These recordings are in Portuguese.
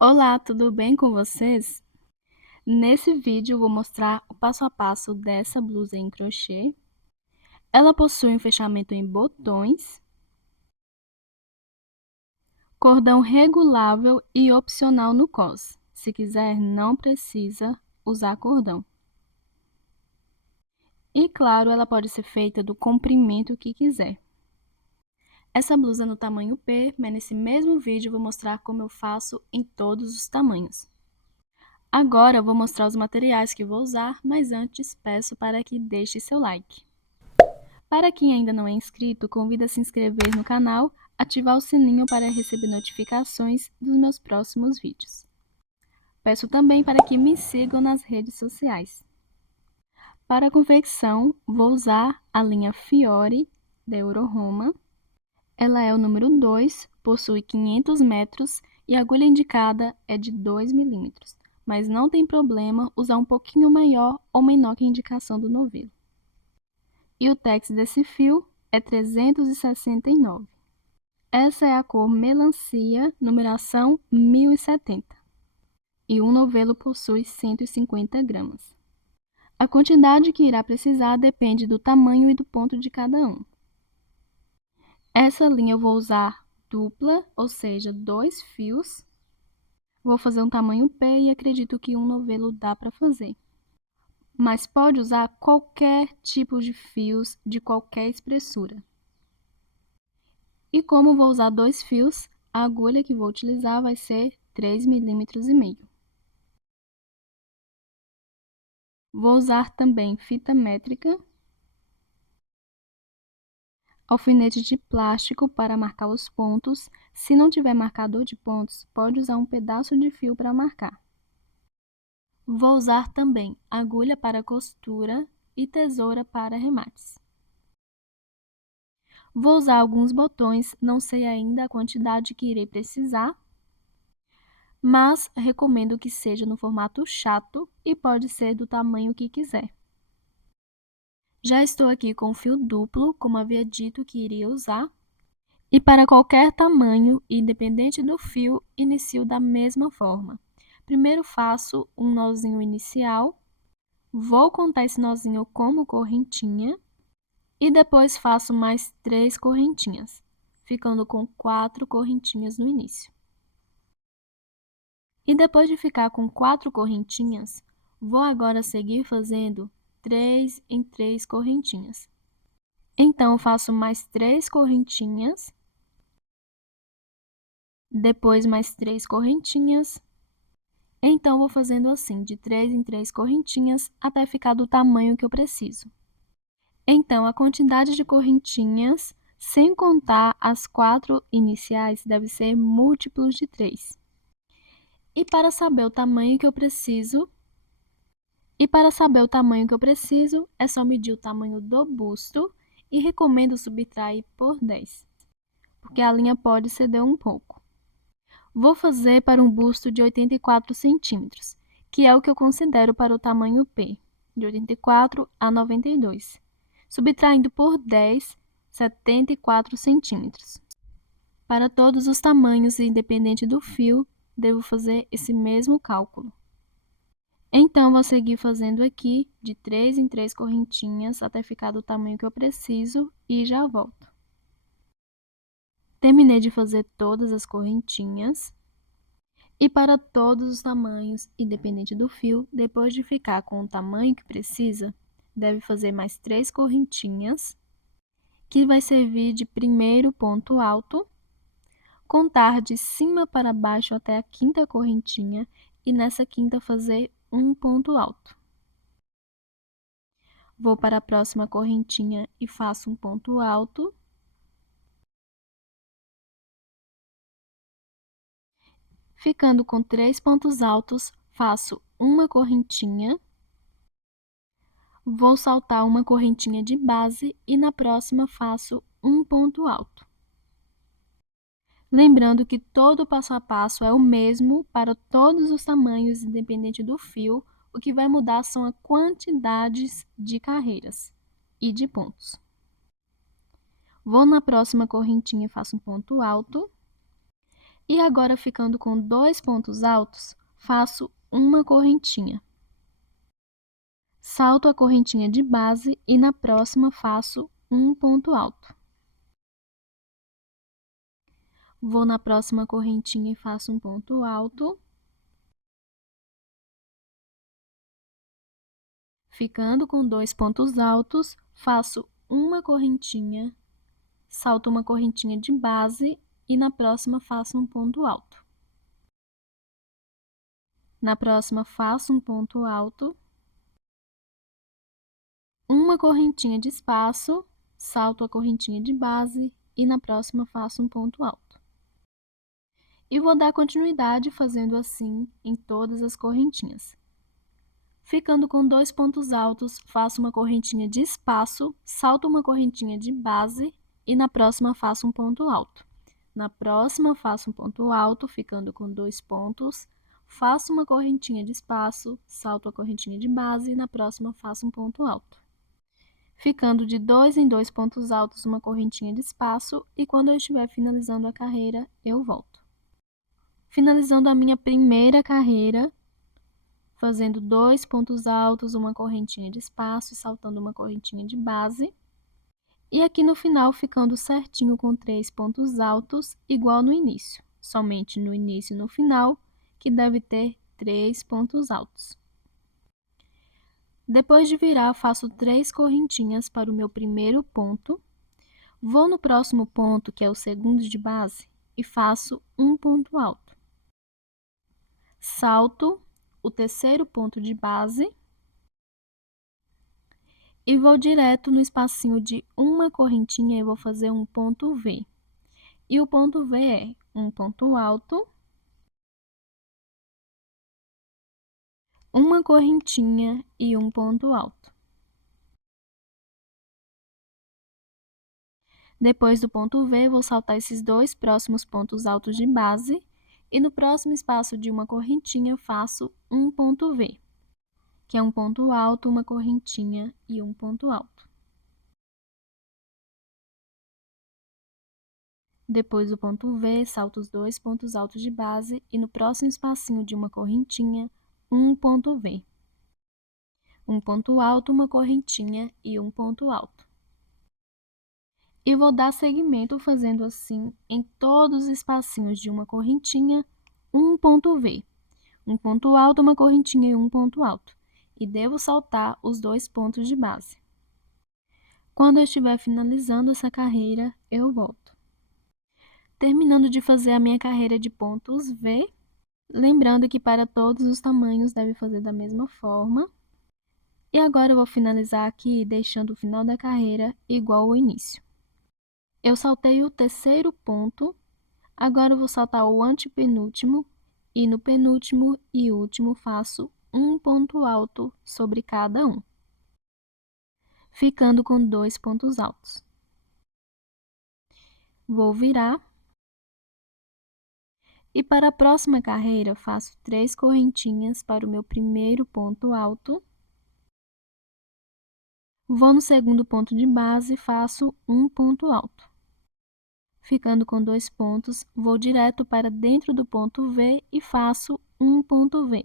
Olá, tudo bem com vocês? Nesse vídeo eu vou mostrar o passo a passo dessa blusa em crochê. Ela possui um fechamento em botões, cordão regulável e opcional no cos. Se quiser, não precisa usar cordão. E claro, ela pode ser feita do comprimento que quiser. Essa blusa é no tamanho P, mas nesse mesmo vídeo eu vou mostrar como eu faço em todos os tamanhos. Agora eu vou mostrar os materiais que vou usar, mas antes peço para que deixe seu like. Para quem ainda não é inscrito, convido a se inscrever no canal, ativar o sininho para receber notificações dos meus próximos vídeos. Peço também para que me sigam nas redes sociais. Para a confecção, vou usar a linha Fiore da Euroroma. Ela é o número 2, possui 500 metros e a agulha indicada é de 2 milímetros, mas não tem problema usar um pouquinho maior ou menor que a indicação do novelo. E o tex desse fio é 369. Essa é a cor melancia, numeração 1070. E um novelo possui 150 gramas. A quantidade que irá precisar depende do tamanho e do ponto de cada um. Essa linha eu vou usar dupla, ou seja, 2 fios. Vou fazer um tamanho P e acredito que um novelo dá para fazer. Mas pode usar qualquer tipo de fios de qualquer espessura. E como vou usar 2 fios, a agulha que vou utilizar vai ser 3,5 milímetros. Vou usar também fita métrica, alfinete de plástico para marcar os pontos. Se não tiver marcador de pontos, pode usar um pedaço de fio para marcar. Vou usar também agulha para costura e tesoura para remates. Vou usar alguns botões, não sei ainda a quantidade que irei precisar, mas recomendo que seja no formato chato e pode ser do tamanho que quiser. Já estou aqui com fio duplo, como havia dito que iria usar, e para qualquer tamanho, independente do fio, inicio da mesma forma. Primeiro faço um nozinho inicial, vou contar esse nozinho como correntinha, e depois faço mais 3 correntinhas, ficando com 4 correntinhas no início. E depois de ficar com 4 correntinhas, vou agora seguir fazendo 3 em 3 correntinhas. Então, eu faço mais 3 correntinhas, depois mais 3 correntinhas. Então, vou fazendo assim, de 3 em 3 correntinhas, até ficar do tamanho que eu preciso. Então, a quantidade de correntinhas, sem contar as 4 iniciais, deve ser múltiplos de 3. E para saber o tamanho que eu preciso, é só medir o tamanho do busto e recomendo subtrair por 10, porque a linha pode ceder um pouco. Vou fazer para um busto de 84 centímetros, que é o que eu considero para o tamanho P, de 84 a 92. Subtraindo por 10, 74 centímetros. Para todos os tamanhos, independente do fio, devo fazer esse mesmo cálculo. Então, vou seguir fazendo aqui de 3 em 3 correntinhas até ficar do tamanho que eu preciso e já volto. Terminei de fazer todas as correntinhas. E para todos os tamanhos, independente do fio, depois de ficar com o tamanho que precisa, deve fazer mais 3 correntinhas, que vai servir de primeiro ponto alto, contar de cima para baixo até a quinta correntinha e nessa quinta fazer um ponto alto. Vou para a próxima correntinha e faço um ponto alto. Ficando com 3 pontos altos, faço uma correntinha. Vou saltar uma correntinha de base e na próxima faço um ponto alto. Lembrando que todo o passo a passo é o mesmo para todos os tamanhos, independente do fio, o que vai mudar são as quantidades de carreiras e de pontos. Vou na próxima correntinha e faço um ponto alto. E agora, ficando com 2 pontos altos, faço uma correntinha. Salto a correntinha de base e na próxima faço um ponto alto. Vou na próxima correntinha e faço um ponto alto. Ficando com 2 pontos altos, faço uma correntinha, salto uma correntinha de base e na próxima faço um ponto alto. Na próxima faço um ponto alto, uma correntinha de espaço, salto a correntinha de base e na próxima faço um ponto alto. E vou dar continuidade fazendo assim em todas as correntinhas. Ficando com 2 pontos altos, faço uma correntinha de espaço, salto uma correntinha de base e na próxima faço um ponto alto. Na próxima faço um ponto alto, ficando com 2 pontos, faço uma correntinha de espaço, salto a correntinha de base e na próxima faço um ponto alto. Ficando de 2 em 2 pontos altos, uma correntinha de espaço e quando eu estiver finalizando a carreira, eu volto. Finalizando a minha primeira carreira, fazendo 2 pontos altos, uma correntinha de espaço e saltando uma correntinha de base. E aqui no final, ficando certinho com 3 pontos altos, igual no início. Somente no início e no final, que deve ter 3 pontos altos. Depois de virar, faço 3 correntinhas para o meu primeiro ponto. Vou no próximo ponto, que é o segundo de base, e faço um ponto alto. Salto o terceiro ponto de base e vou direto no espacinho de uma correntinha e vou fazer um ponto V. E o ponto V é um ponto alto, uma correntinha e um ponto alto. Depois do ponto V, vou saltar esses 2 próximos pontos altos de base e no próximo espaço de uma correntinha eu faço um ponto V, que é um ponto alto, uma correntinha e um ponto alto. Depois do ponto V, salto os 2 pontos altos de base e no próximo espacinho de uma correntinha, um ponto V. Um ponto alto, uma correntinha e um ponto alto. E vou dar seguimento fazendo assim em todos os espacinhos de uma correntinha, um ponto V. Um ponto alto, uma correntinha e um ponto alto. E devo saltar os 2 pontos de base. Quando eu estiver finalizando essa carreira, eu volto. Terminando de fazer a minha carreira de pontos V, lembrando que para todos os tamanhos deve fazer da mesma forma. E agora eu vou finalizar aqui deixando o final da carreira igual ao início. Eu saltei o terceiro ponto, agora eu vou saltar o antepenúltimo e no penúltimo e último faço um ponto alto sobre cada um, ficando com 2 pontos altos. Vou virar. E para a próxima carreira, faço 3 correntinhas para o meu primeiro ponto alto. Vou no segundo ponto de base e faço um ponto alto. Ficando com 2 pontos, vou direto para dentro do ponto V e faço um ponto V.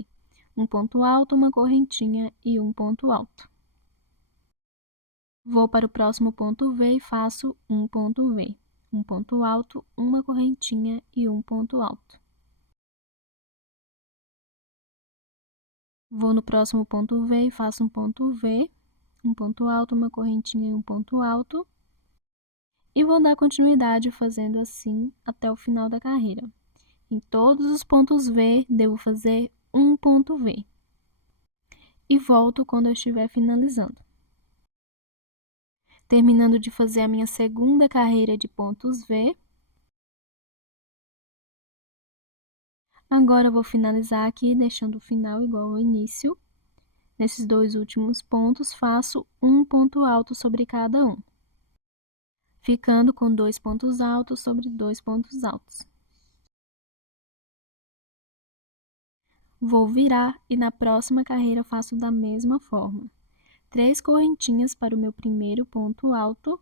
Um ponto alto, uma correntinha e um ponto alto. Vou para o próximo ponto V e faço um ponto V. Um ponto alto, uma correntinha e um ponto alto. Vou no próximo ponto V e faço um ponto V, um ponto alto, uma correntinha e um ponto alto. E vou dar continuidade fazendo assim até o final da carreira. Em todos os pontos V, devo fazer um ponto V. E volto quando eu estiver finalizando. Terminando de fazer a minha segunda carreira de pontos V. Agora eu vou finalizar aqui, deixando o final igual ao início. Nesses 2 últimos pontos, faço um ponto alto sobre cada um, ficando com 2 pontos altos sobre 2 pontos altos. Vou virar e na próxima carreira faço da mesma forma. 3 correntinhas para o meu primeiro ponto alto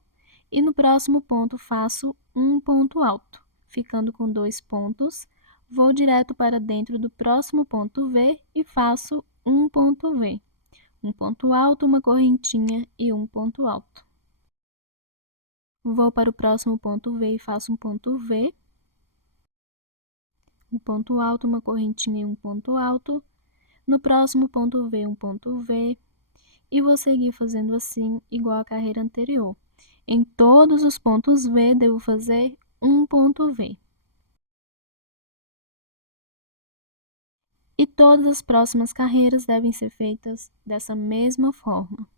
e no próximo ponto faço um ponto alto, ficando com 2 pontos. Vou direto para dentro do próximo ponto V e faço um ponto V. Um ponto alto, uma correntinha e um ponto alto. Vou para o próximo ponto V e faço um ponto V. Um ponto alto, uma correntinha e um ponto alto. No próximo ponto V, um ponto V. E vou seguir fazendo assim, igual a carreira anterior. Em todos os pontos V, devo fazer um ponto V. E todas as próximas carreiras devem ser feitas dessa mesma forma.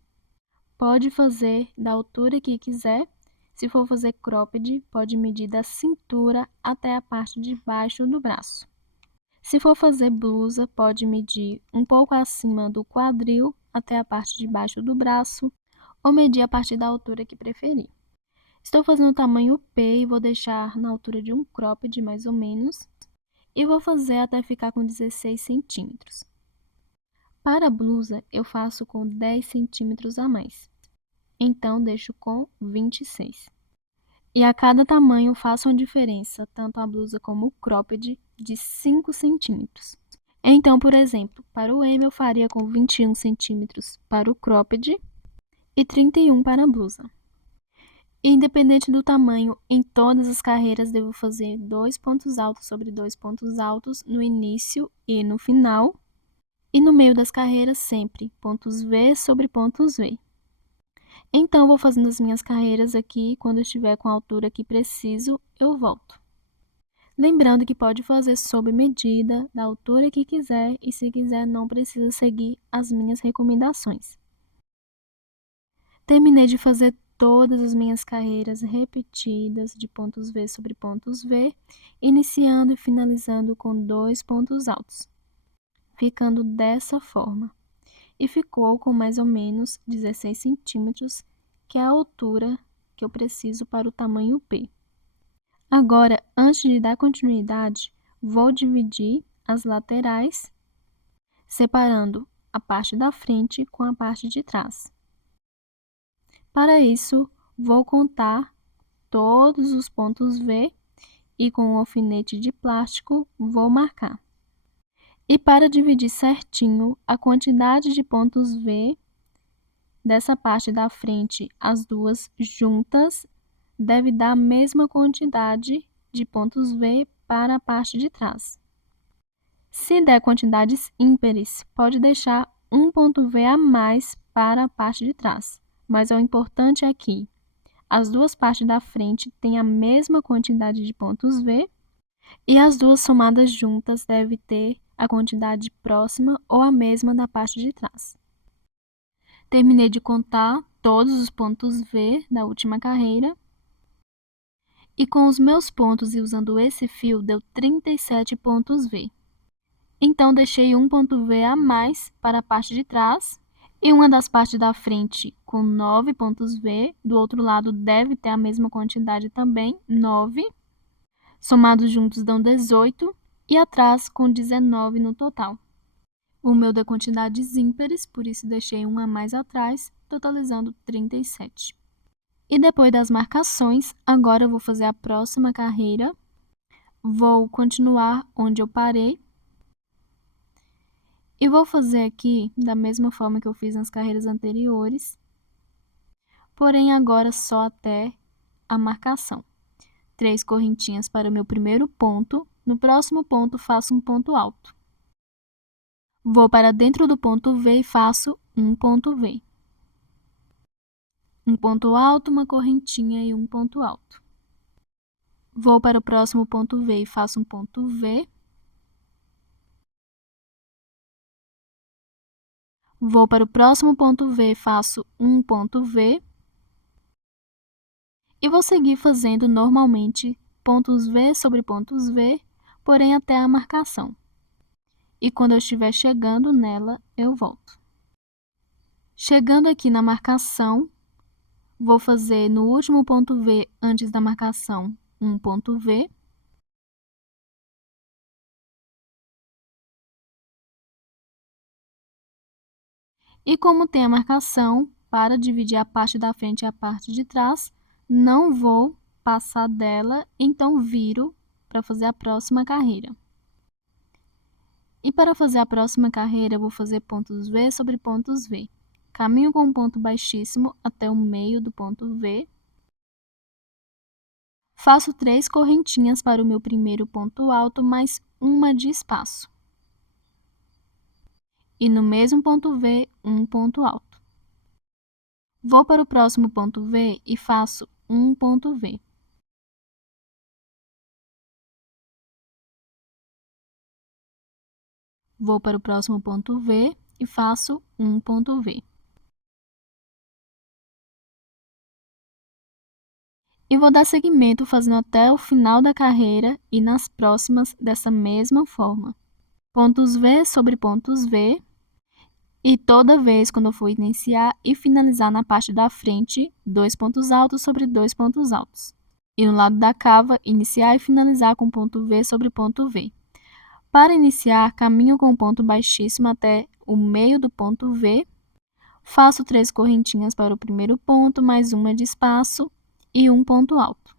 Pode fazer da altura que quiser. Se for fazer cropped, pode medir da cintura até a parte de baixo do braço. Se for fazer blusa, pode medir um pouco acima do quadril até a parte de baixo do braço, ou medir a partir da altura que preferir. Estou fazendo o tamanho P e vou deixar na altura de um cropped, mais ou menos, e vou fazer até ficar com 16 centímetros. Para a blusa, eu faço com 10 centímetros a mais, então deixo com 26. E a cada tamanho faço uma diferença, tanto a blusa como o cropped, de 5 centímetros. Então, por exemplo, para o M eu faria com 21 centímetros para o cropped e 31 para a blusa. Independente do tamanho, em todas as carreiras devo fazer 2 pontos altos sobre 2 pontos altos no início e no final. E no meio das carreiras sempre, pontos V sobre pontos V. Então, vou fazendo as minhas carreiras aqui, quando eu estiver com a altura que preciso, eu volto. Lembrando que pode fazer sob medida, da altura que quiser, e se quiser não precisa seguir as minhas recomendações. Terminei de fazer todas as minhas carreiras repetidas de pontos V sobre pontos V, iniciando e finalizando com 2 pontos altos, ficando dessa forma. E ficou com mais ou menos 16 centímetros, que é a altura que eu preciso para o tamanho P. Agora, antes de dar continuidade, vou dividir as laterais, separando a parte da frente com a parte de trás. Para isso, vou contar todos os pontos V e com um alfinete de plástico vou marcar. E para dividir certinho a quantidade de pontos V dessa parte da frente, as duas juntas, deve dar a mesma quantidade de pontos V para a parte de trás. Se der quantidades ímpares, pode deixar um ponto V a mais para a parte de trás, mas o importante é que as duas partes da frente têm a mesma quantidade de pontos V e as duas somadas juntas devem ter a quantidade próxima ou a mesma da parte de trás. Terminei de contar todos os pontos V da última carreira. E com os meus pontos e usando esse fio, deu 37 pontos V. Então, deixei um ponto V a mais para a parte de trás. E uma das partes da frente com 9 pontos V. Do outro lado, deve ter a mesma quantidade também, 9. Somados juntos dão 18. E atrás com 19 no total. O meu deu quantidades ímpares, por isso deixei um a mais atrás, totalizando 37. E depois das marcações, agora eu vou fazer a próxima carreira. Vou continuar onde eu parei. E vou fazer aqui da mesma forma que eu fiz nas carreiras anteriores. Porém, agora só até a marcação. 3 correntinhas para o meu primeiro ponto. No próximo ponto, faço um ponto alto. Vou para dentro do ponto V e faço um ponto V. Um ponto alto, uma correntinha e um ponto alto. Vou para o próximo ponto V e faço um ponto V. Vou para o próximo ponto V e faço um ponto V. E vou seguir fazendo normalmente pontos V sobre pontos V, porém até a marcação. E quando eu estiver chegando nela, eu volto. Chegando aqui na marcação, vou fazer no último ponto V antes da marcação um ponto V. E como tem a marcação, para dividir a parte da frente e a parte de trás, não vou passar dela, então viro para fazer a próxima carreira. E para fazer a próxima carreira, eu vou fazer pontos V sobre pontos V. Caminho com um ponto baixíssimo até o meio do ponto V. Faço 3 correntinhas para o meu primeiro ponto alto, mais uma de espaço. E no mesmo ponto V, um ponto alto. Vou para o próximo ponto V e faço um ponto V. Vou para o próximo ponto V e faço um ponto V. E vou dar seguimento fazendo até o final da carreira e nas próximas dessa mesma forma. Pontos V sobre pontos V. E toda vez quando eu for iniciar e finalizar na parte da frente, 2 pontos altos sobre 2 pontos altos. E no lado da cava, iniciar e finalizar com ponto V sobre ponto V. Para iniciar, caminho com ponto baixíssimo até o meio do ponto V. Faço 3 correntinhas para o primeiro ponto, mais uma de espaço e um ponto alto.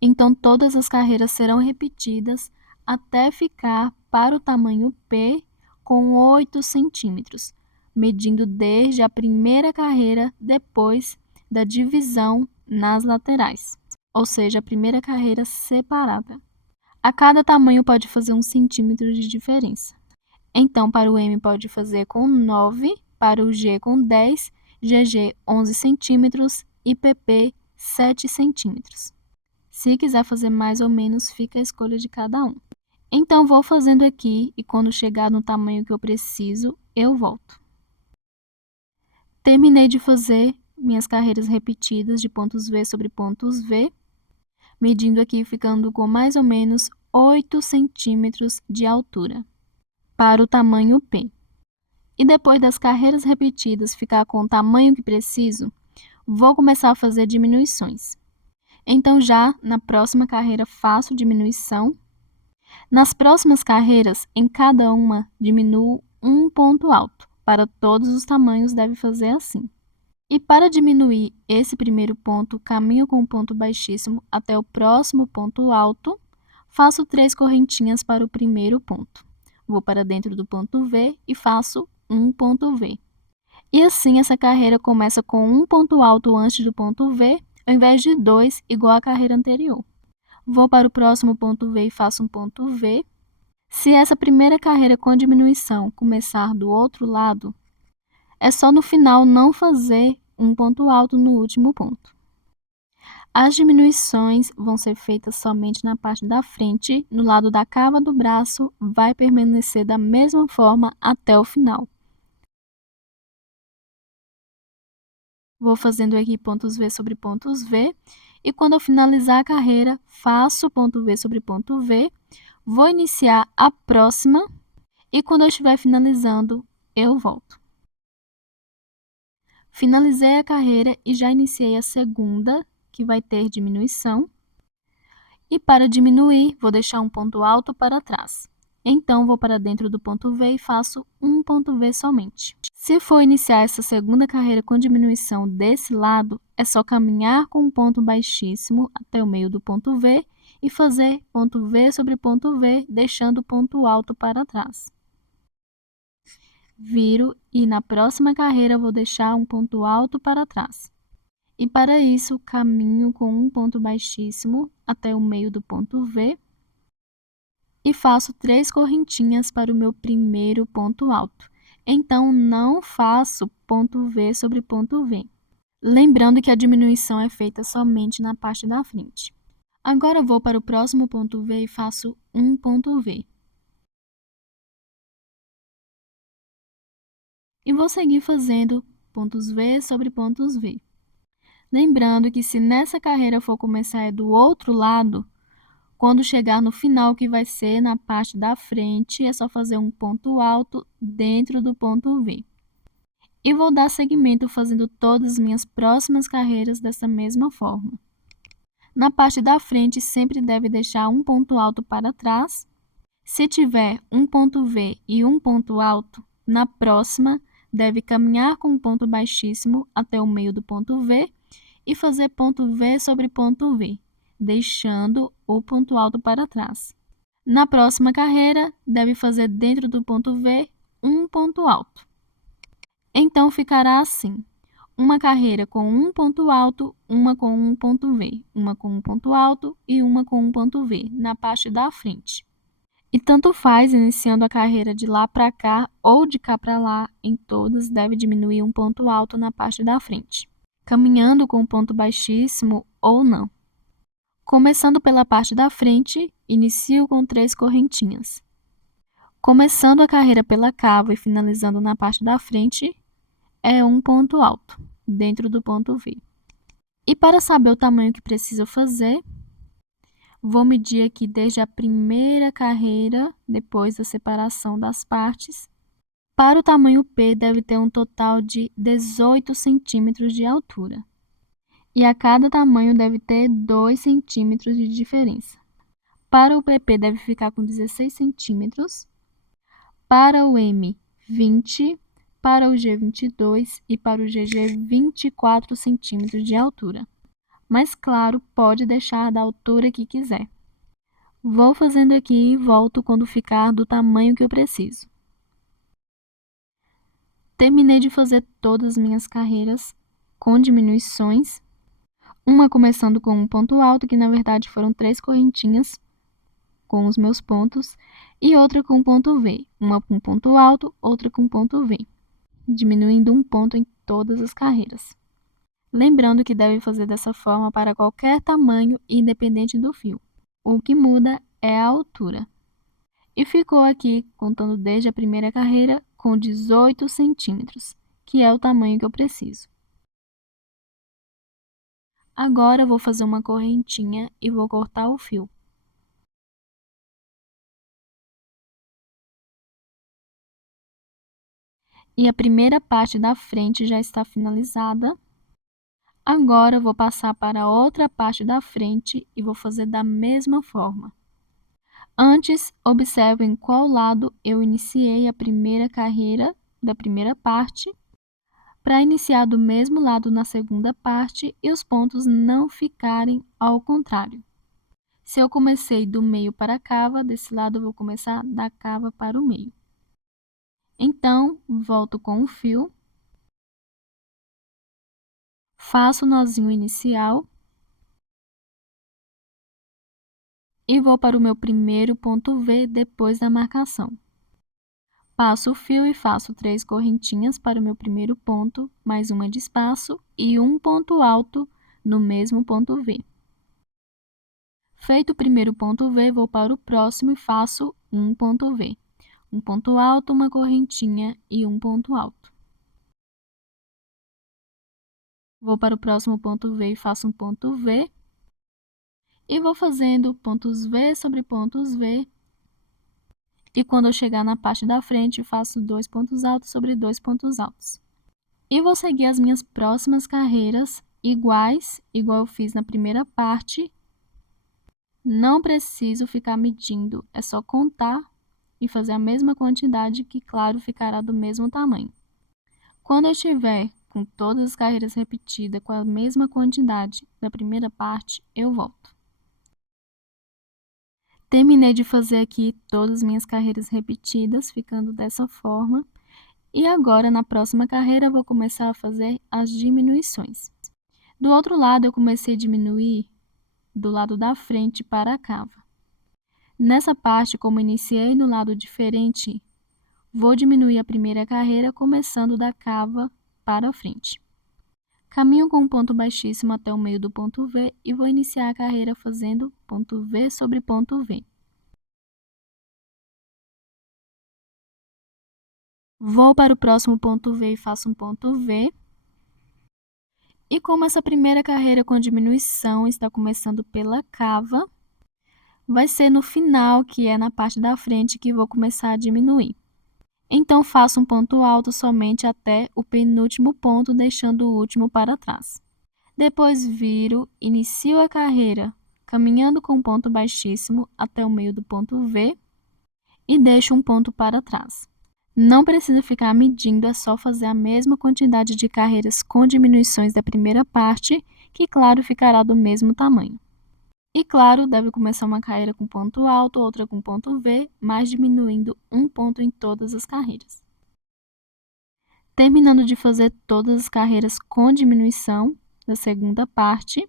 Então, todas as carreiras serão repetidas até ficar para o tamanho P com 8 centímetros, medindo desde a primeira carreira depois da divisão nas laterais, ou seja, a primeira carreira separada. A cada tamanho pode fazer 1 centímetro de diferença. Então, para o M pode fazer com 9, para o G com 10, GG 11 centímetros e PP 7 centímetros. Se quiser fazer mais ou menos, fica a escolha de cada um. Então, vou fazendo aqui e quando chegar no tamanho que eu preciso, eu volto. Terminei de fazer minhas carreiras repetidas de pontos V sobre pontos V, medindo aqui ficando com mais ou menos 8 centímetros de altura, para o tamanho P. E depois das carreiras repetidas ficar com o tamanho que preciso, vou começar a fazer diminuições. Então, já na próxima carreira faço diminuição. Nas próximas carreiras, em cada uma, diminuo um ponto alto. Para todos os tamanhos, deve fazer assim. E para diminuir esse primeiro ponto, caminho com um ponto baixíssimo até o próximo ponto alto, faço 3 correntinhas para o primeiro ponto. Vou para dentro do ponto V e faço um ponto V. E assim, essa carreira começa com um ponto alto antes do ponto V, ao invés de 2, igual à carreira anterior. Vou para o próximo ponto V e faço um ponto V. Se essa primeira carreira com diminuição começar do outro lado, é só no final não fazer um ponto alto no último ponto. As diminuições vão ser feitas somente na parte da frente, no lado da cava do braço, vai permanecer da mesma forma até o final. Vou fazendo aqui pontos V sobre pontos V, e quando eu finalizar a carreira, faço ponto V sobre ponto V, vou iniciar a próxima, e quando eu estiver finalizando, eu volto. Finalizei a carreira e já iniciei a segunda, que vai ter diminuição. E para diminuir, vou deixar um ponto alto para trás. Então, vou para dentro do ponto V e faço um ponto V somente. Se for iniciar essa segunda carreira com diminuição desse lado, é só caminhar com um ponto baixíssimo até o meio do ponto V e fazer ponto V sobre ponto V, deixando o ponto alto para trás. Viro e na próxima carreira vou deixar um ponto alto para trás. E para isso, caminho com um ponto baixíssimo até o meio do ponto V e faço 3 correntinhas para o meu primeiro ponto alto. Então, não faço ponto V sobre ponto V. Lembrando que a diminuição é feita somente na parte da frente. Agora, vou para o próximo ponto V e faço um ponto V. E vou seguir fazendo pontos V sobre pontos V. Lembrando que se nessa carreira for começar do outro lado, quando chegar no final, que vai ser na parte da frente, é só fazer um ponto alto dentro do ponto V. E vou dar seguimento fazendo todas as minhas próximas carreiras dessa mesma forma. Na parte da frente, sempre deve deixar um ponto alto para trás. Se tiver um ponto V e um ponto alto, na próxima, deve caminhar com um ponto baixíssimo até o meio do ponto V e fazer ponto V sobre ponto V, deixando o ponto alto para trás. Na próxima carreira, deve fazer dentro do ponto V um ponto alto. Então, ficará assim: uma carreira com um ponto alto, uma com um ponto V, uma com um ponto alto e uma com um ponto V, na parte da frente. E tanto faz iniciando a carreira de lá para cá ou de cá para lá, em todas deve diminuir um ponto alto na parte da frente, caminhando com um ponto baixíssimo ou não. Começando pela parte da frente, inicio com 3 correntinhas. Começando a carreira pela cava e finalizando na parte da frente, é um ponto alto, dentro do ponto V. E para saber o tamanho que preciso fazer, vou medir aqui desde a primeira carreira, depois da separação das partes. Para o tamanho P, deve ter um total de 18 centímetros de altura. E a cada tamanho deve ter 2 centímetros de diferença. Para o PP, deve ficar com 16 centímetros. Para o M, 20. Para o G, 22. E para o GG, 24 centímetros de altura. Mas, claro, pode deixar da altura que quiser. Vou fazendo aqui e volto quando ficar do tamanho que eu preciso. Terminei de fazer todas as minhas carreiras com diminuições. Uma começando com um ponto alto, que na verdade foram 3 correntinhas com os meus pontos, e outra com ponto V. Uma com ponto alto, outra com ponto V, diminuindo um ponto em todas as carreiras. Lembrando que deve fazer dessa forma para qualquer tamanho, independente do fio. O que muda é a altura. E ficou aqui, contando desde a primeira carreira, com 18 centímetros, que é o tamanho que eu preciso. Agora, vou fazer uma correntinha e vou cortar o fio. E a primeira parte da frente já está finalizada. Agora, vou passar para a outra parte da frente e vou fazer da mesma forma. Antes, observe em qual lado eu iniciei a primeira carreira da primeira parte, para iniciar do mesmo lado na segunda parte e os pontos não ficarem ao contrário. Se eu comecei do meio para a cava, desse lado eu vou começar da cava para o meio. Então, volto com o fio, faço o nozinho inicial e vou para o meu primeiro ponto V depois da marcação. Passo o fio e faço 3 correntinhas para o meu primeiro ponto, mais uma de espaço e um ponto alto no mesmo ponto V. Feito o primeiro ponto V, vou para o próximo e faço um ponto V. Um ponto alto, uma correntinha e um ponto alto. Vou para o próximo ponto V e faço um ponto V. E vou fazendo pontos V sobre pontos V. E quando eu chegar na parte da frente, faço 2 pontos altos sobre 2 pontos altos. E vou seguir as minhas próximas carreiras iguais, igual eu fiz na primeira parte. Não preciso ficar medindo, é só contar e fazer a mesma quantidade que, claro, ficará do mesmo tamanho. Quando eu estiver com todas as carreiras repetidas com a mesma quantidade da primeira parte, eu volto. Terminei de fazer aqui todas as minhas carreiras repetidas, ficando dessa forma. E agora, na próxima carreira, eu vou começar a fazer as diminuições. Do outro lado, eu comecei a diminuir do lado da frente para a cava. Nessa parte, como iniciei no lado diferente, vou diminuir a primeira carreira começando da cava para a frente. Caminho com um ponto baixíssimo até o meio do ponto V e vou iniciar a carreira fazendo ponto V sobre ponto V. Vou para o próximo ponto V e faço um ponto V. E como essa primeira carreira com diminuição está começando pela cava, vai ser no final, que é na parte da frente, que vou começar a diminuir. Então, faço um ponto alto somente até o penúltimo ponto, deixando o último para trás. Depois viro, inicio a carreira, caminhando com um ponto baixíssimo até o meio do ponto V e deixo um ponto para trás. Não precisa ficar medindo, é só fazer a mesma quantidade de carreiras com diminuições da primeira parte, que, claro, ficará do mesmo tamanho. E claro, deve começar uma carreira com ponto alto, outra com ponto V, mas diminuindo um ponto em todas as carreiras. Terminando de fazer todas as carreiras com diminuição da segunda parte.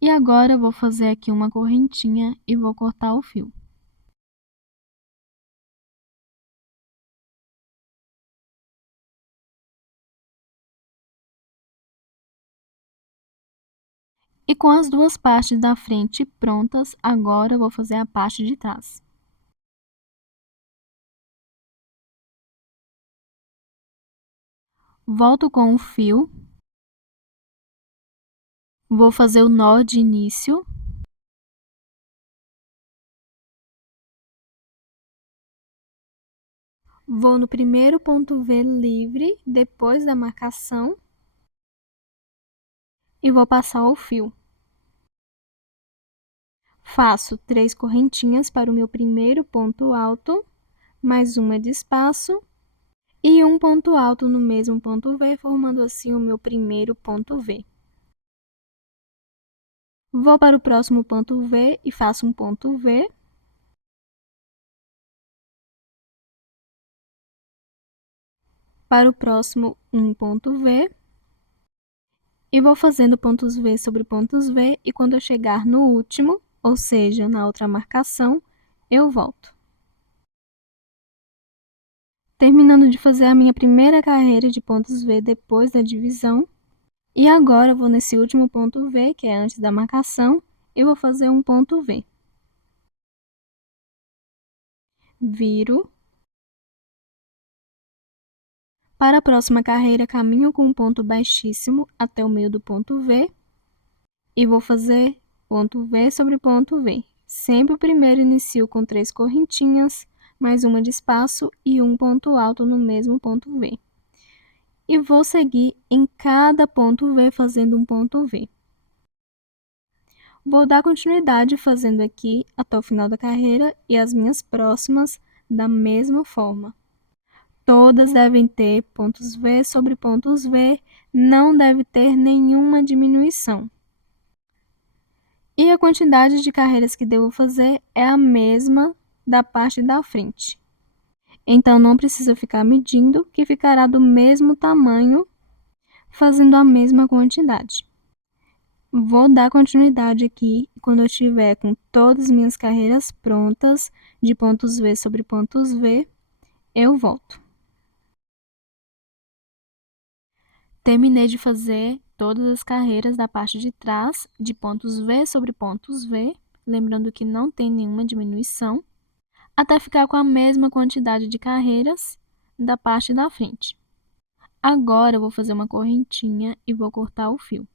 E agora eu vou fazer aqui uma correntinha e vou cortar o fio. E com as duas partes da frente prontas, agora eu vou fazer a parte de trás. Volto com o fio. Vou fazer o nó de início. Vou no primeiro ponto V livre, depois da marcação, e vou passar o fio. Faço 3 correntinhas para o meu primeiro ponto alto, mais uma de espaço, e um ponto alto no mesmo ponto V, formando assim o meu primeiro ponto V. Vou para o próximo ponto V e faço um ponto V. Para o próximo, um ponto V. E vou fazendo pontos V sobre pontos V, e quando eu chegar no último, ou seja, na outra marcação, eu volto. Terminando de fazer a minha primeira carreira de pontos V depois da divisão. E agora eu vou nesse último ponto V, que é antes da marcação, e vou fazer um ponto V. Viro. Para a próxima carreira, caminho com um ponto baixíssimo até o meio do ponto V. E vou fazer ponto V sobre ponto V. Sempre o primeiro inicio com 3 correntinhas, mais uma de espaço e um ponto alto no mesmo ponto V. E vou seguir em cada ponto V fazendo um ponto V. Vou dar continuidade fazendo aqui até o final da carreira e as minhas próximas da mesma forma. Todas devem ter pontos V sobre pontos V, não deve ter nenhuma diminuição. E a quantidade de carreiras que devo fazer é a mesma da parte da frente. Então, não precisa ficar medindo, que ficará do mesmo tamanho, fazendo a mesma quantidade. Vou dar continuidade aqui, e quando eu estiver com todas as minhas carreiras prontas, de pontos V sobre pontos V, eu volto. Terminei de fazer todas as carreiras da parte de trás, de pontos V sobre pontos V, lembrando que não tem nenhuma diminuição, até ficar com a mesma quantidade de carreiras da parte da frente. Agora, eu vou fazer uma correntinha e vou cortar o fio.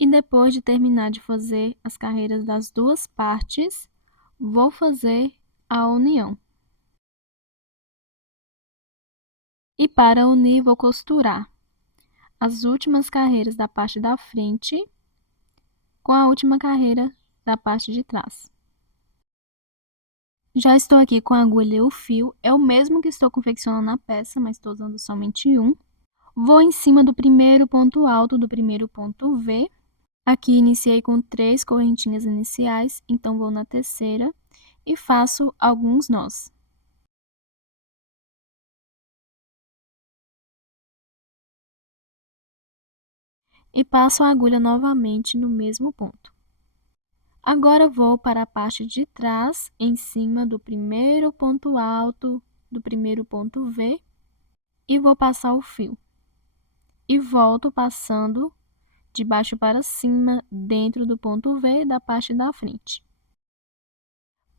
E depois de terminar de fazer as carreiras das duas partes, vou fazer a união. E para unir, vou costurar as últimas carreiras da parte da frente com a última carreira da parte de trás. Já estou aqui com a agulha e o fio, é o mesmo que estou confeccionando a peça, mas estou usando somente um. Vou em cima do primeiro ponto alto do primeiro ponto V. Aqui iniciei com 3 correntinhas iniciais, então vou na terceira e faço alguns nós. E passo a agulha novamente no mesmo ponto. Agora vou para a parte de trás, em cima do primeiro ponto alto do primeiro ponto V, e vou passar o fio. E volto passando de baixo para cima, dentro do ponto V da parte da frente.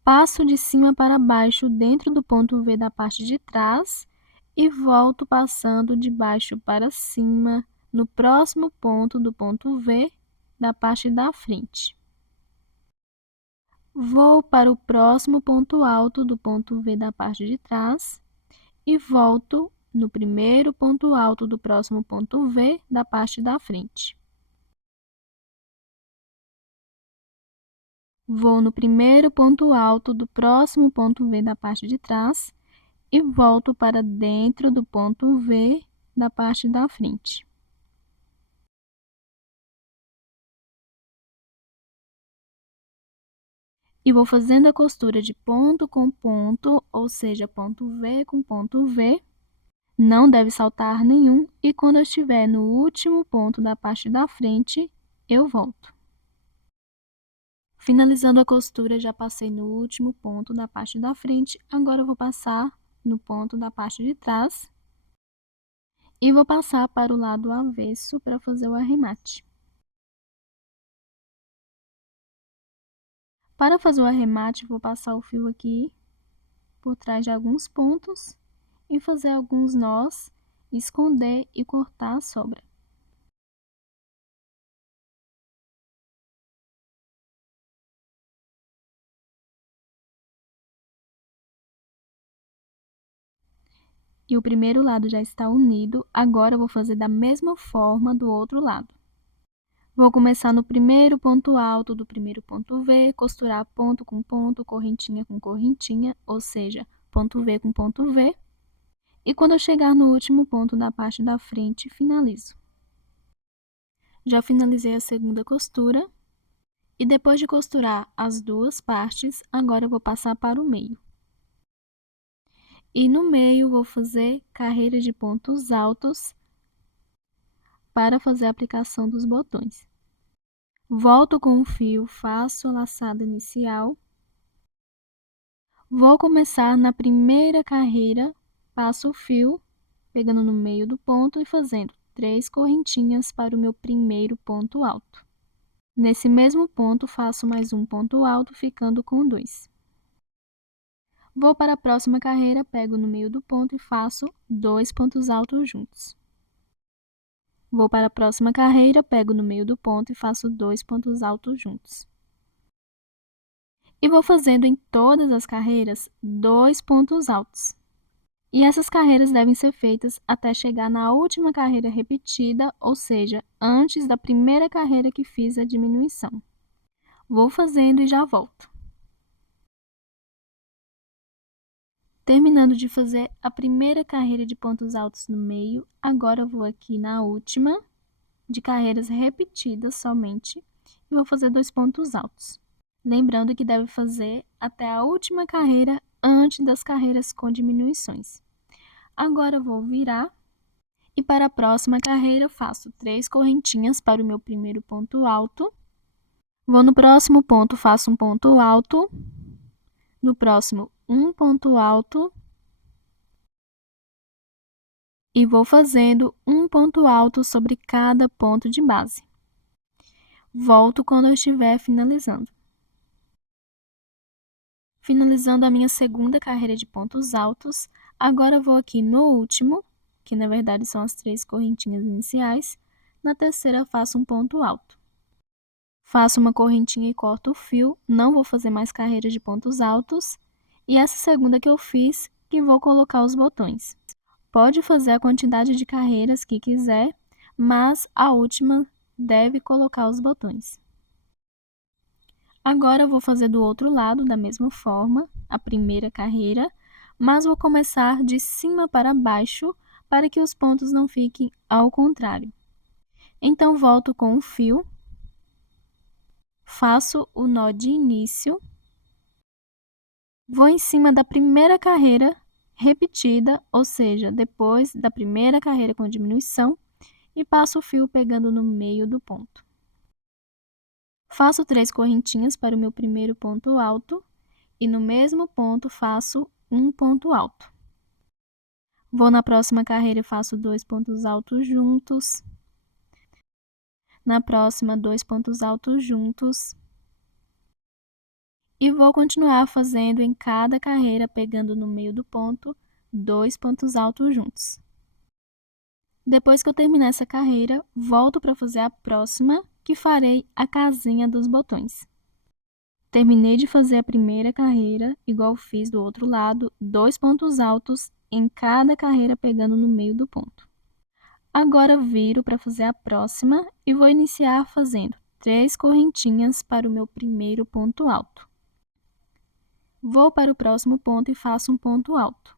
Passo de cima para baixo dentro do ponto V da parte de trás e volto passando de baixo para cima no próximo ponto do ponto V da parte da frente. Vou para o próximo ponto alto do ponto V da parte de trás e volto no primeiro ponto alto do próximo ponto V da parte da frente. Vou no primeiro ponto alto do próximo ponto V da parte de trás e volto para dentro do ponto V da parte da frente. E vou fazendo a costura de ponto com ponto, ou seja, ponto V com ponto V. Não deve saltar nenhum, e quando eu estiver no último ponto da parte da frente, eu volto. Finalizando a costura, já passei no último ponto da parte da frente, agora eu vou passar no ponto da parte de trás e vou passar para o lado avesso para fazer o arremate. Para fazer o arremate, vou passar o fio aqui por trás de alguns pontos e fazer alguns nós, esconder e cortar a sobra. E o primeiro lado já está unido, agora eu vou fazer da mesma forma do outro lado. Vou começar no primeiro ponto alto do primeiro ponto V, costurar ponto com ponto, correntinha com correntinha, ou seja, ponto V com ponto V. E quando eu chegar no último ponto da parte da frente, finalizo. Já finalizei a segunda costura. E depois de costurar as duas partes, agora eu vou passar para o meio. E no meio vou fazer carreira de pontos altos para fazer a aplicação dos botões. Volto com o fio, faço a laçada inicial. Vou começar na primeira carreira, passo o fio, pegando no meio do ponto e fazendo 3 correntinhas para o meu primeiro ponto alto. Nesse mesmo ponto, faço mais um ponto alto, ficando com 2. Vou para a próxima carreira, pego no meio do ponto e faço 2 pontos altos juntos. Vou para a próxima carreira, pego no meio do ponto e faço 2 pontos altos juntos. E vou fazendo em todas as carreiras 2 pontos altos. E essas carreiras devem ser feitas até chegar na última carreira repetida, ou seja, antes da primeira carreira que fiz a diminuição. Vou fazendo e já volto. Terminando de fazer a primeira carreira de pontos altos no meio, agora eu vou aqui na última, de carreiras repetidas somente, e vou fazer 2 pontos altos. Lembrando que deve fazer até a última carreira antes das carreiras com diminuições. Agora eu vou virar e para a próxima carreira faço 3 correntinhas para o meu primeiro ponto alto. Vou no próximo ponto, faço um ponto alto. No próximo, um ponto alto. E vou fazendo um ponto alto sobre cada ponto de base. Volto quando eu estiver finalizando. Finalizando a minha segunda carreira de pontos altos, agora vou aqui no último, que na verdade são as 3 correntinhas iniciais, na terceira faço um ponto alto. Faço uma correntinha e corto o fio, não vou fazer mais carreira de pontos altos, e essa segunda que eu fiz, que vou colocar os botões. Pode fazer a quantidade de carreiras que quiser, mas a última deve colocar os botões. Agora eu vou fazer do outro lado da mesma forma, a primeira carreira, mas vou começar de cima para baixo para que os pontos não fiquem ao contrário. Então, volto com o fio, faço o nó de início, vou em cima da primeira carreira repetida, ou seja, depois da primeira carreira com diminuição, e passo o fio pegando no meio do ponto. Faço 3 correntinhas para o meu primeiro ponto alto e no mesmo ponto faço um ponto alto. Vou na próxima carreira e faço 2 pontos altos juntos. Na próxima, 2 pontos altos juntos. E vou continuar fazendo em cada carreira, pegando no meio do ponto, 2 pontos altos juntos. Depois que eu terminar essa carreira, volto para fazer a próxima, que farei a casinha dos botões. Terminei de fazer a primeira carreira, igual fiz do outro lado, 2 pontos altos em cada carreira pegando no meio do ponto. Agora viro para fazer a próxima e vou iniciar fazendo 3 correntinhas para o meu primeiro ponto alto. Vou para o próximo ponto e faço um ponto alto.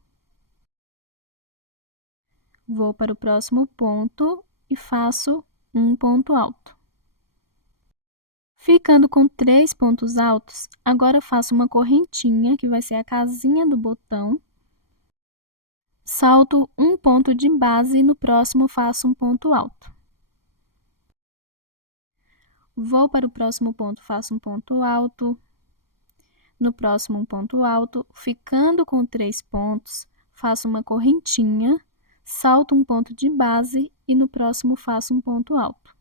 Vou para o próximo ponto e faço um ponto alto. Ficando com 3 pontos altos, agora faço uma correntinha, que vai ser a casinha do botão. Salto um ponto de base e no próximo faço um ponto alto. Vou para o próximo ponto, faço um ponto alto. No próximo, um ponto alto. Ficando com 3 pontos, faço uma correntinha, salto um ponto de base e no próximo faço um ponto alto.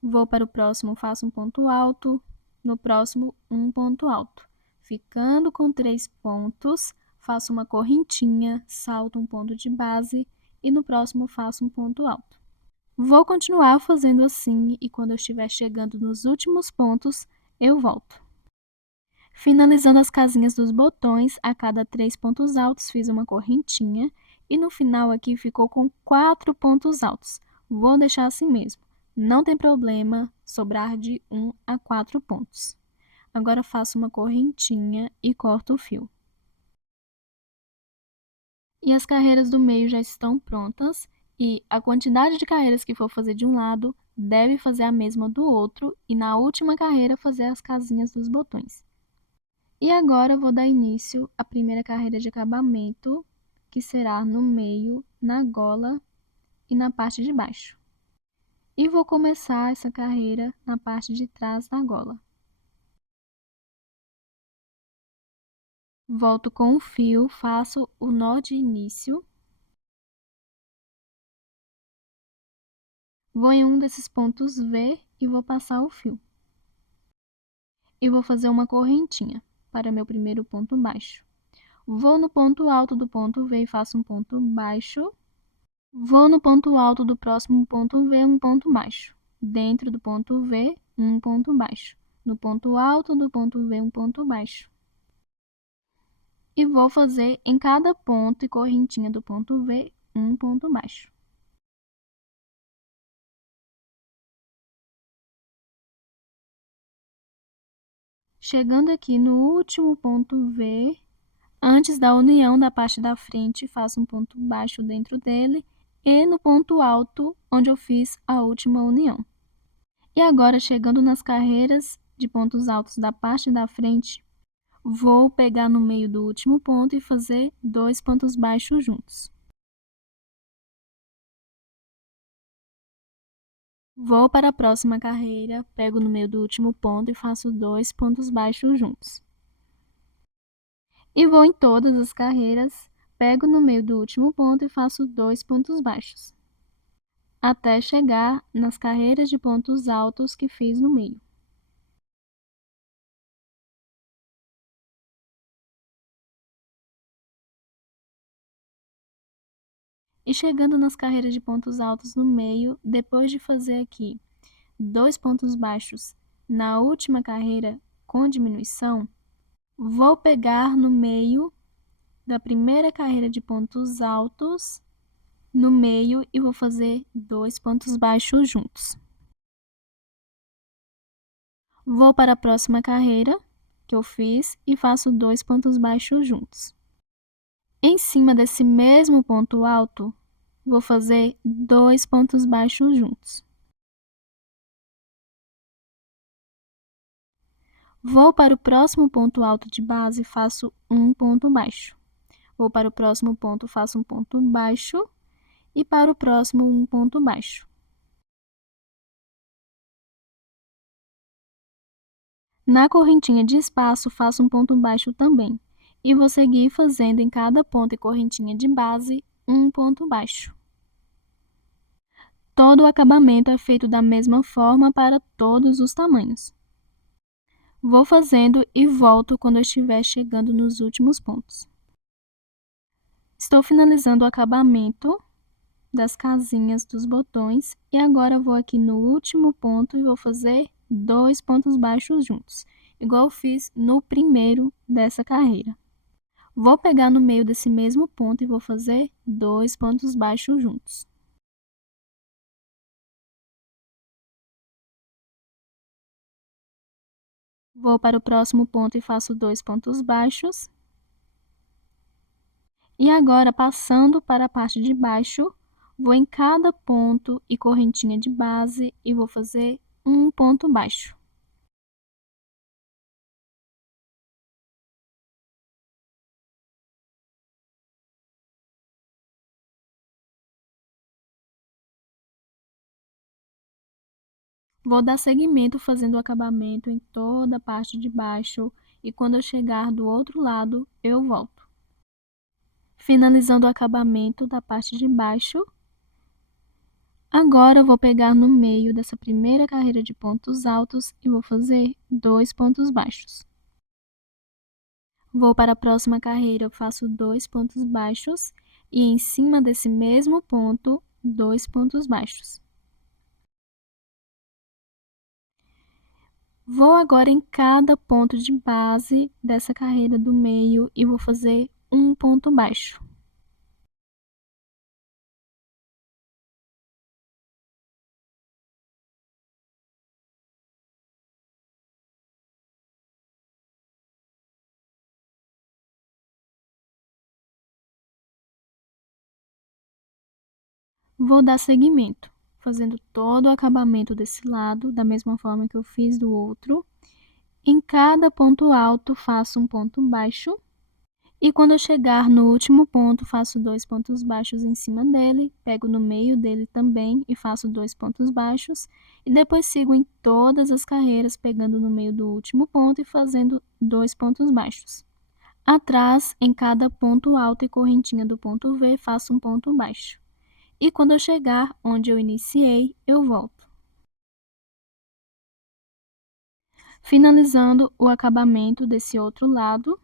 Vou para o próximo, faço um ponto alto. No próximo, um ponto alto. Ficando com 3 pontos, faço uma correntinha, salto um ponto de base e no próximo faço um ponto alto. Vou continuar fazendo assim e quando eu estiver chegando nos últimos pontos, eu volto. Finalizando as casinhas dos botões, a cada 3 pontos altos fiz uma correntinha e no final aqui ficou com 4 pontos altos. Vou deixar assim mesmo, não tem problema sobrar de 1 a 4 pontos. Agora faço uma correntinha e corto o fio. E as carreiras do meio já estão prontas e a quantidade de carreiras que for fazer de um lado deve fazer a mesma do outro e na última carreira fazer as casinhas dos botões. E agora eu vou dar início à primeira carreira de acabamento, que será no meio, na gola e na parte de baixo. E vou começar essa carreira na parte de trás da gola. Volto com o fio, faço o nó de início. Vou em um desses pontos V e vou passar o fio. E vou fazer uma correntinha para meu primeiro ponto baixo. Vou no ponto alto do ponto V e faço um ponto baixo. Vou no ponto alto do próximo ponto V, um ponto baixo. Dentro do ponto V, um ponto baixo. No ponto alto do ponto V, um ponto baixo. E vou fazer em cada ponto e correntinha do ponto V, um ponto baixo. Chegando aqui no último ponto V, antes da união da parte da frente, faço um ponto baixo dentro dele e no ponto alto, onde eu fiz a última união. E agora, chegando nas carreiras de pontos altos da parte da frente, vou pegar no meio do último ponto e fazer 2 pontos baixos juntos. Vou para a próxima carreira, pego no meio do último ponto e faço 2 pontos baixos juntos. E vou em todas as carreiras, pego no meio do último ponto e faço 2 pontos baixos, até chegar nas carreiras de pontos altos que fiz no meio. E chegando nas carreiras de pontos altos no meio, depois de fazer aqui 2 pontos baixos na última carreira com diminuição, vou pegar no meio da primeira carreira de pontos altos, no meio, e vou fazer 2 pontos baixos juntos. Vou para a próxima carreira que eu fiz e faço 2 pontos baixos juntos. Em cima desse mesmo ponto alto, vou fazer 2 pontos baixos juntos. Vou para o próximo ponto alto de base e faço um ponto baixo. Vou para o próximo ponto, faço um ponto baixo e para o próximo um ponto baixo. Na correntinha de espaço, faço um ponto baixo também e vou seguir fazendo em cada ponto e correntinha de base um ponto baixo. Todo o acabamento é feito da mesma forma para todos os tamanhos. Vou fazendo e volto quando eu estiver chegando nos últimos pontos. Estou finalizando o acabamento das casinhas dos botões e agora vou aqui no último ponto e vou fazer 2 pontos baixos juntos, igual eu fiz no primeiro dessa carreira. Vou pegar no meio desse mesmo ponto e vou fazer 2 pontos baixos juntos. Vou para o próximo ponto e faço 2 pontos baixos. E agora, passando para a parte de baixo, vou em cada ponto e correntinha de base e vou fazer um ponto baixo. Vou dar seguimento fazendo o acabamento em toda a parte de baixo e quando eu chegar do outro lado, eu volto. Finalizando o acabamento da parte de baixo, agora eu vou pegar no meio dessa primeira carreira de pontos altos e vou fazer 2 pontos baixos. Vou para a próxima carreira, eu faço 2 pontos baixos e em cima desse mesmo ponto, 2 pontos baixos. Vou agora em cada ponto de base dessa carreira do meio e vou fazer um ponto baixo. Vou dar seguimento, fazendo todo o acabamento desse lado, da mesma forma que eu fiz do outro. Em cada ponto alto, faço um ponto baixo. E quando eu chegar no último ponto, faço 2 pontos baixos em cima dele, pego no meio dele também e faço 2 pontos baixos. E depois sigo em todas as carreiras, pegando no meio do último ponto e fazendo 2 pontos baixos. Atrás, em cada ponto alto e correntinha do ponto V, faço um ponto baixo. E quando eu chegar onde eu iniciei, eu volto. Finalizando o acabamento desse outro lado.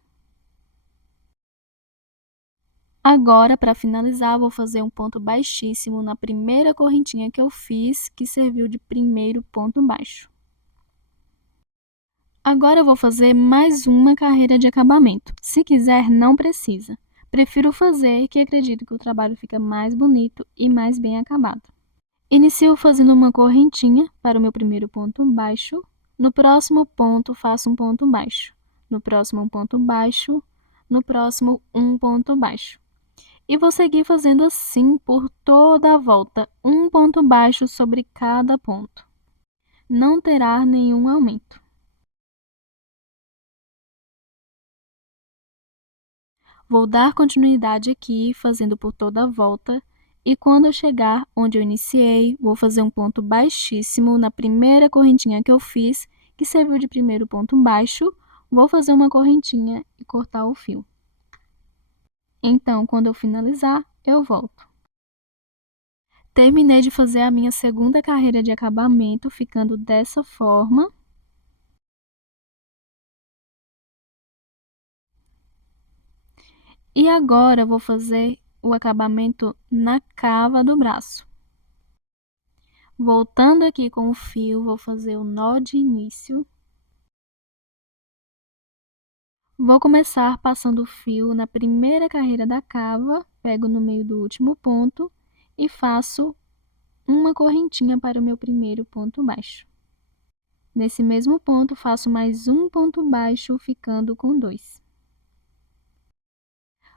Agora, para finalizar, vou fazer um ponto baixíssimo na primeira correntinha que eu fiz, que serviu de primeiro ponto baixo. Agora eu vou fazer mais uma carreira de acabamento. Se quiser, não precisa. Prefiro fazer, que acredito que o trabalho fica mais bonito e mais bem acabado. Inicio fazendo uma correntinha para o meu primeiro ponto baixo. No próximo ponto, faço um ponto baixo. No próximo, um ponto baixo. No próximo, um ponto baixo. E vou seguir fazendo assim por toda a volta, um ponto baixo sobre cada ponto. Não terá nenhum aumento. Vou dar continuidade aqui, fazendo por toda a volta, e quando eu chegar onde eu iniciei, vou fazer um ponto baixíssimo na primeira correntinha que eu fiz, que serviu de primeiro ponto baixo, vou fazer uma correntinha e cortar o fio. Então, quando eu finalizar, eu volto. Terminei de fazer a minha segunda carreira de acabamento, ficando dessa forma. E agora vou fazer o acabamento na cava do braço. Voltando aqui com o fio, vou fazer o nó de início. Vou começar passando o fio na primeira carreira da cava, pego no meio do último ponto e faço uma correntinha para o meu primeiro ponto baixo. Nesse mesmo ponto, faço mais um ponto baixo, ficando com 2.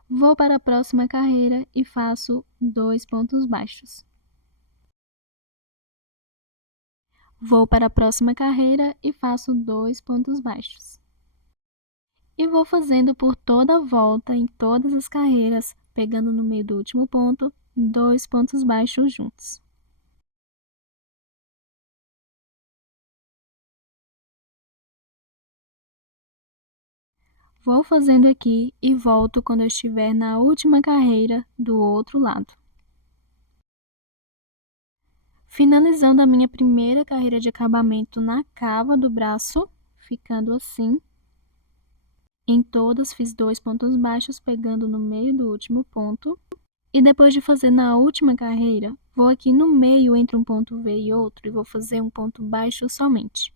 Vou para a próxima carreira e faço 2 pontos baixos. Vou para a próxima carreira e faço 2 pontos baixos. E vou fazendo por toda a volta, em todas as carreiras, pegando no meio do último ponto, 2 pontos baixos juntos. Vou fazendo aqui e volto quando eu estiver na última carreira do outro lado. Finalizando a minha primeira carreira de acabamento na cava do braço, ficando assim. Em todas, fiz 2 pontos baixos, pegando no meio do último ponto. E depois de fazer na última carreira, vou aqui no meio entre um ponto V e outro e vou fazer um ponto baixo somente.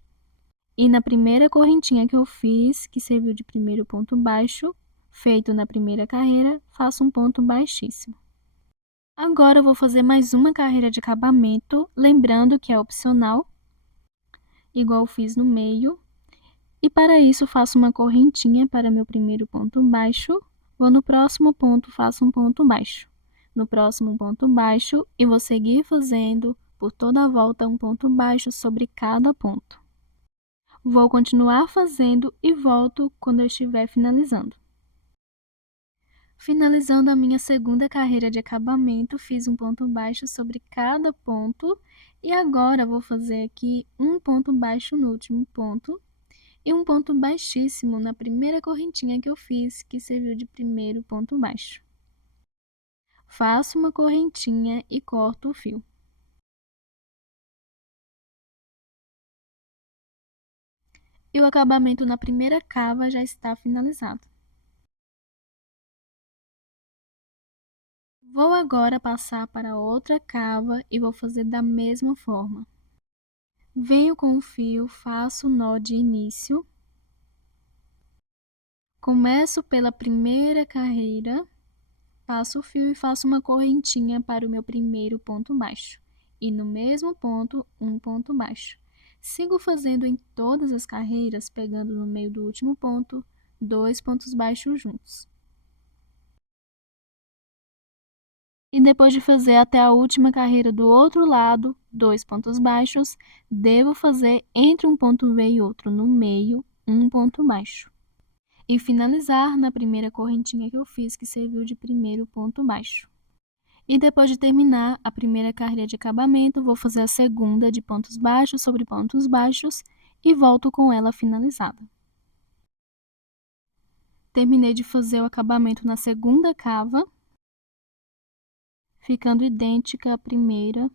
E na primeira correntinha que eu fiz, que serviu de primeiro ponto baixo, feito na primeira carreira, faço um ponto baixíssimo. Agora eu vou fazer mais uma carreira de acabamento, lembrando que é opcional, igual eu fiz no meio. E para isso faço uma correntinha para meu primeiro ponto baixo, Vou no próximo ponto, faço um ponto baixo. No próximo ponto baixo, e vou seguir fazendo por toda a volta um ponto baixo sobre cada ponto. Vou continuar fazendo e volto quando eu estiver finalizando. Finalizando a minha segunda carreira de acabamento, fiz um ponto baixo sobre cada ponto e agora vou fazer aqui um ponto baixo no último ponto e um ponto baixíssimo na primeira correntinha que eu fiz, que serviu de primeiro ponto baixo. Faço uma correntinha e corto o fio. E o acabamento na primeira cava já está finalizado. Vou agora passar para outra cava e vou fazer da mesma forma. Venho com o fio, faço o nó de início. Começo pela primeira carreira, passo o fio e faço uma correntinha para o meu primeiro ponto baixo. E no mesmo ponto, um ponto baixo. Sigo fazendo em todas as carreiras, pegando no meio do último ponto, 2 pontos baixos juntos. E depois de fazer até a última carreira do outro lado, 2 pontos baixos, devo fazer entre um ponto V e outro no meio, um ponto baixo. E finalizar na primeira correntinha que eu fiz, que serviu de primeiro ponto baixo. E depois de terminar a primeira carreira de acabamento, vou fazer a segunda de pontos baixos sobre pontos baixos e volto com ela finalizada. Terminei de fazer o acabamento na segunda cava, ficando idêntica à primeira.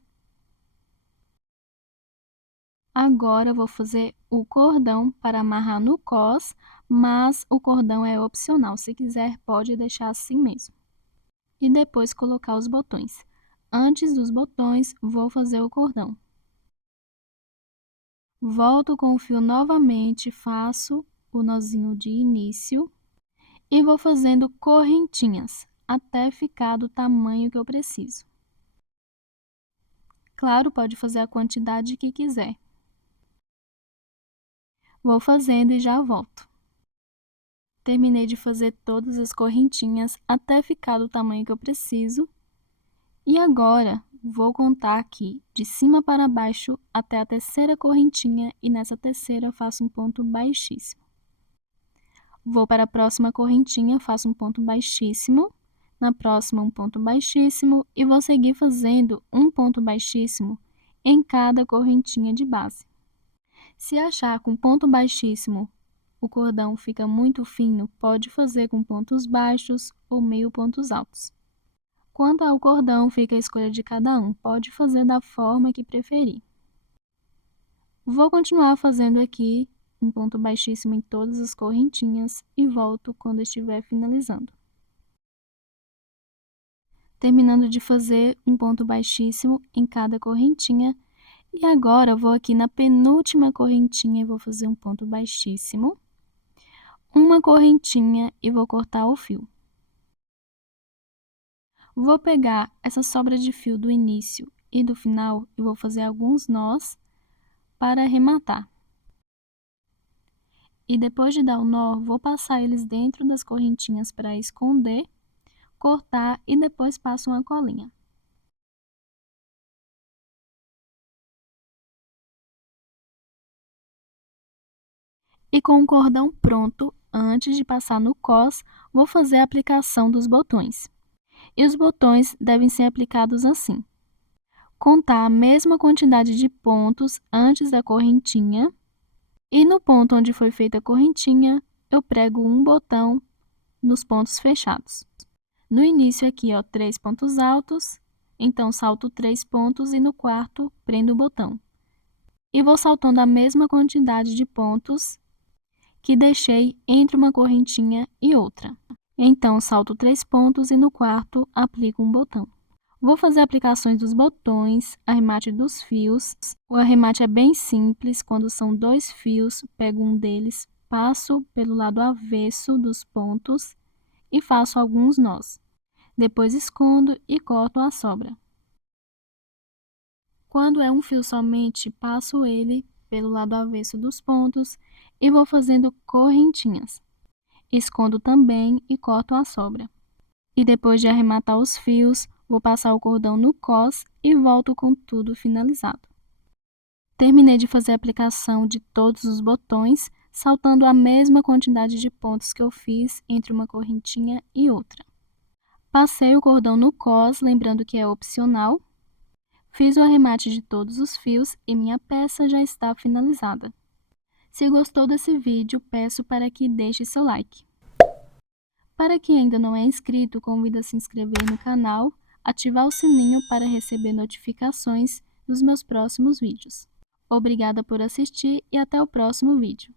Agora vou fazer o cordão para amarrar no cós, mas o cordão é opcional, se quiser pode deixar assim mesmo. E depois colocar os botões. Antes dos botões, vou fazer o cordão. Volto com o fio novamente, faço o nozinho de início e vou fazendo correntinhas até ficar do tamanho que eu preciso. Claro, pode fazer a quantidade que quiser. Vou fazendo e já volto. Terminei de fazer todas as correntinhas até ficar do tamanho que eu preciso. E agora, vou contar aqui de cima para baixo até a terceira correntinha e nessa terceira faço um ponto baixíssimo. Vou para a próxima correntinha, faço um ponto baixíssimo, na próxima um ponto baixíssimo e vou seguir fazendo um ponto baixíssimo em cada correntinha de base. Se achar com ponto baixíssimo o cordão fica muito fino, pode fazer com pontos baixos ou meio pontos altos. Quanto ao cordão, fica a escolha de cada um, pode fazer da forma que preferir. Vou continuar fazendo aqui um ponto baixíssimo em todas as correntinhas e volto quando estiver finalizando. Terminando de fazer um ponto baixíssimo em cada correntinha, e agora vou aqui na penúltima correntinha e vou fazer um ponto baixíssimo, uma correntinha e vou cortar o fio. Vou pegar essa sobra de fio do início e do final e vou fazer alguns nós para arrematar. E depois de dar o nó, vou passar eles dentro das correntinhas para esconder, cortar e depois passo uma colinha. E com o cordão pronto, antes de passar no cós, vou fazer a aplicação dos botões. E os botões devem ser aplicados assim. Contar a mesma quantidade de pontos antes da correntinha. E no ponto onde foi feita a correntinha, eu prego um botão nos pontos fechados. No início aqui, 3 pontos altos, então salto 3 pontos e no quarto prendo o botão. E vou saltando a mesma quantidade de pontos que deixei entre uma correntinha e outra. Então, salto 3 pontos e no quarto aplico um botão. Vou fazer aplicações dos botões, arremate dos fios. O arremate é bem simples, quando são 2 fios, pego um deles, passo pelo lado avesso dos pontos e faço alguns nós. Depois escondo e corto a sobra. Quando é um fio somente, passo ele pelo lado avesso dos pontos e vou fazendo correntinhas. Escondo também e corto a sobra. E depois de arrematar os fios, vou passar o cordão no cos e volto com tudo finalizado. Terminei de fazer a aplicação de todos os botões, saltando a mesma quantidade de pontos que eu fiz entre uma correntinha e outra. Passei o cordão no cos, lembrando que é opcional. Fiz o arremate de todos os fios e minha peça já está finalizada. Se gostou desse vídeo, peço para que deixe seu like. Para quem ainda não é inscrito, convido a se inscrever no canal, ativar o sininho para receber notificações dos meus próximos vídeos. Obrigada por assistir e até o próximo vídeo.